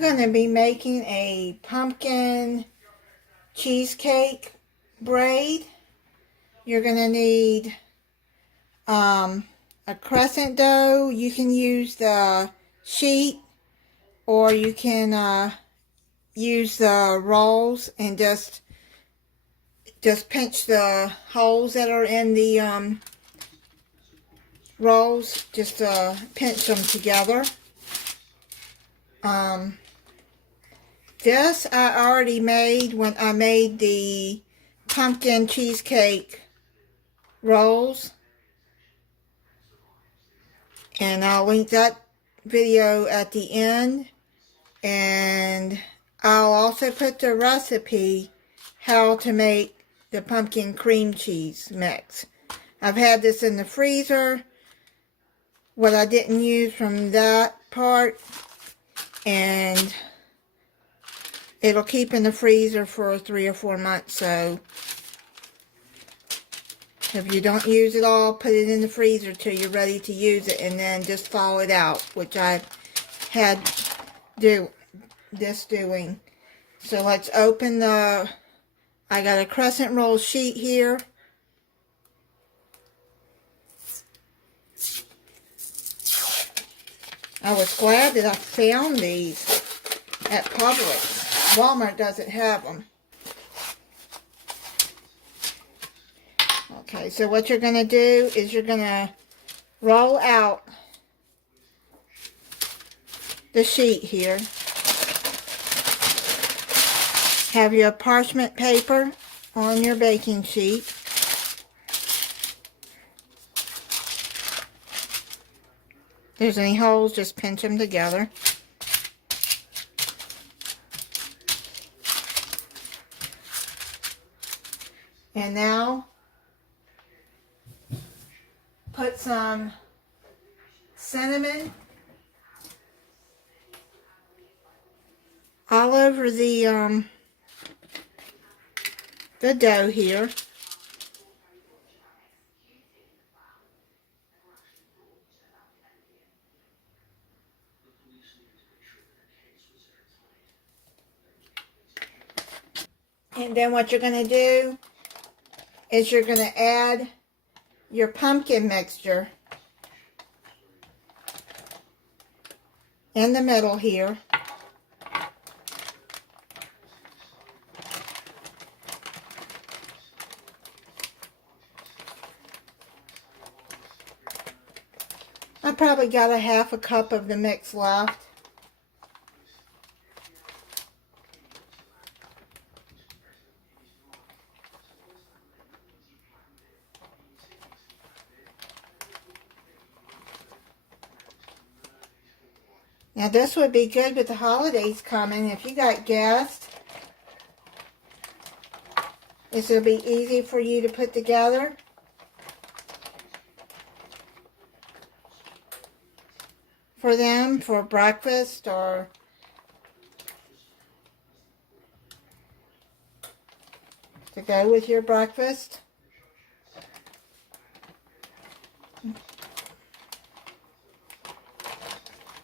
I'm going to be making a pumpkin cheesecake braid. You're going to need a crescent dough. You can use the sheet, or you can use the rolls and just pinch the holes that are in the rolls. Just pinch them together. This I already made when I made the pumpkin cheesecake rolls, and I'll link that video at the end, and I'll also put the recipe how to make the pumpkin cream cheese mix. I've had this in the freezer, what I didn't use from that part, and it'll keep in the freezer for 3 or 4 months. So if you don't use it all, put it in the freezer till you're ready to use it, and then just thaw it out, which I had doing. So let's open I got a crescent roll sheet here. I was glad that I found these at Publix. Walmart doesn't have them. Okay, so what you're going to do is you're going to roll out the sheet here. Have your parchment paper on your baking sheet. If there's any holes, just pinch them together. And now, put some cinnamon all over the dough here. And then what you're going to do is you're going to add your pumpkin mixture in the middle here. I probably got a half a cup of the mix left. Now this would be good with the holidays coming. If you got guests, this will be easy for you to put together. For them, for breakfast, or to go with your breakfast.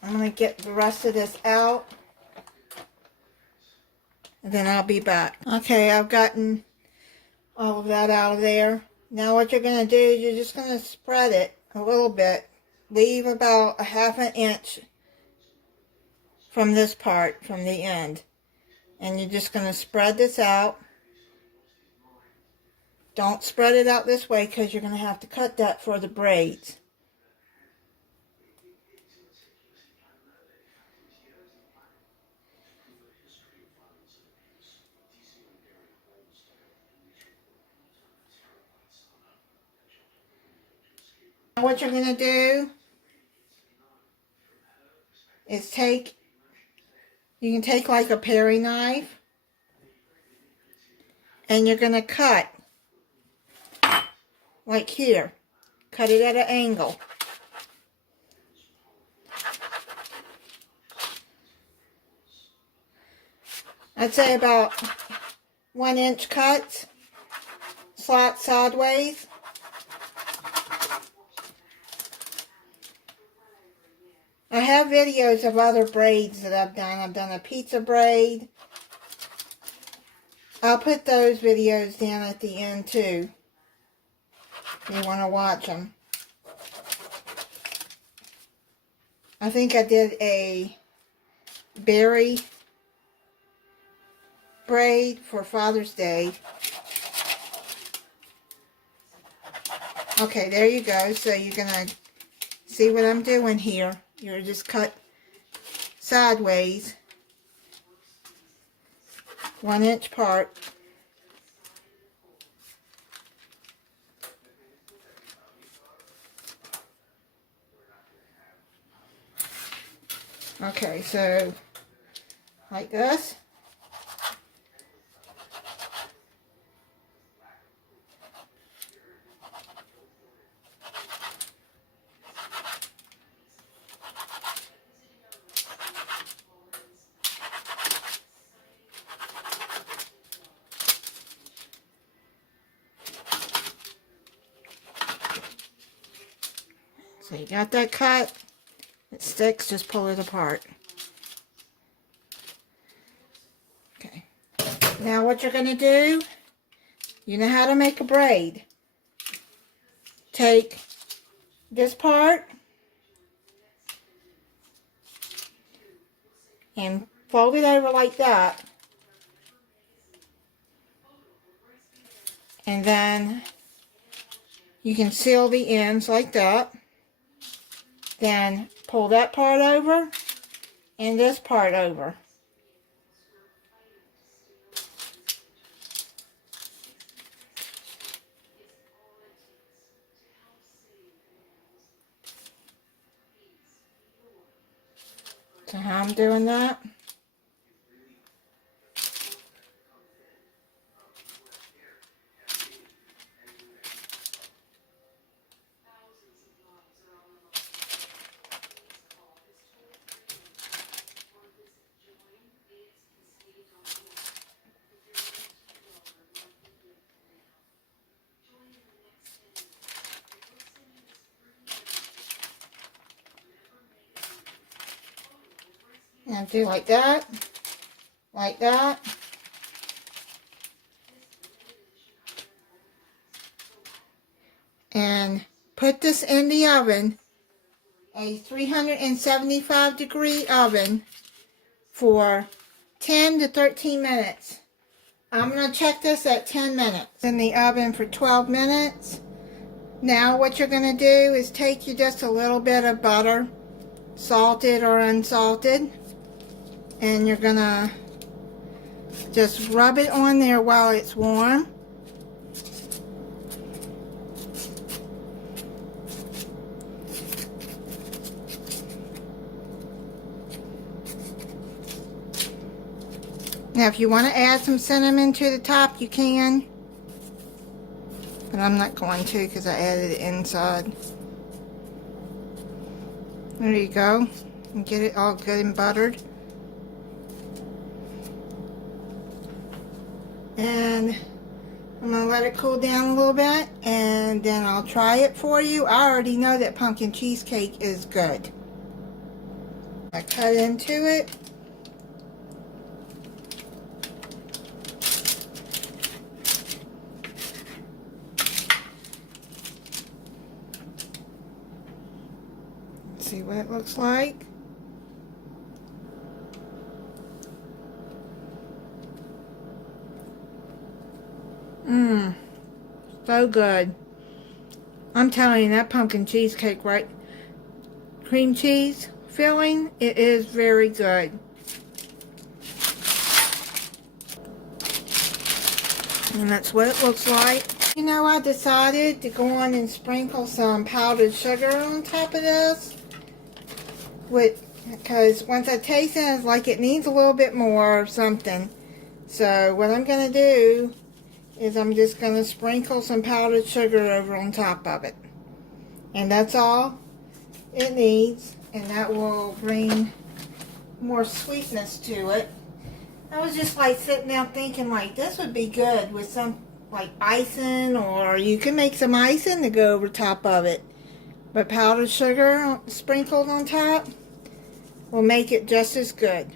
I'm going to get the rest of this out, and then I'll be back. Okay, I've gotten all of that out of there. Now what you're going to do is you're just going to spread it a little bit. Leave about a ½ an inch from this part, from the end. And you're just going to spread this out. Don't spread it out this way because you're going to have to cut that for the braids. What you're going to do is you can take like a paring knife, and you're going to cut like here. Cut it at an angle. I'd say about 1 inch cuts, slot sideways. I have videos of other braids that I've done. I've done a pizza braid. I'll put those videos down at the end too, if you want to watch them. I think I did a berry braid for Father's Day. Okay, there you go. So you're going to see what I'm doing here. You're just cut sideways, 1 inch apart. Okay, so like this. So you got that cut. It sticks, just pull it apart. Okay. Now what you're going to do, you know how to make a braid. Take this part and fold it over like that. And then you can seal the ends like that. Then pull that part over and this part over. So how I'm doing that? And do like that, and put this in the oven, a 375 degree oven, for 10 to 13 minutes. I'm going to check this at 10 minutes. In the oven for 12 minutes. Now what you're going to do is take you just a little bit of butter, salted or unsalted, and you're gonna just rub it on there while it's warm. Now if you want to add some cinnamon to the top, you can, but I'm not going to because I added it inside. There you go, and get it all good and buttered. And I'm going to let it cool down a little bit, and then I'll try it for you. I already know that pumpkin cheesecake is good. I cut into it. Let's see what it looks like. So good. I'm telling you, that pumpkin cheesecake, right? Cream cheese filling, it is very good. And that's what it looks like. You know, I decided to go on and sprinkle some powdered sugar on top of this. Because once I taste it, it's like it needs a little bit more or something. So what I'm going to do is I'm just going to sprinkle some powdered sugar over on top of it. And that's all it needs. And that will bring more sweetness to it. I was just like sitting there thinking like this would be good with some like icing, or you can make some icing to go over top of it. But powdered sugar sprinkled on top, will make it just as good.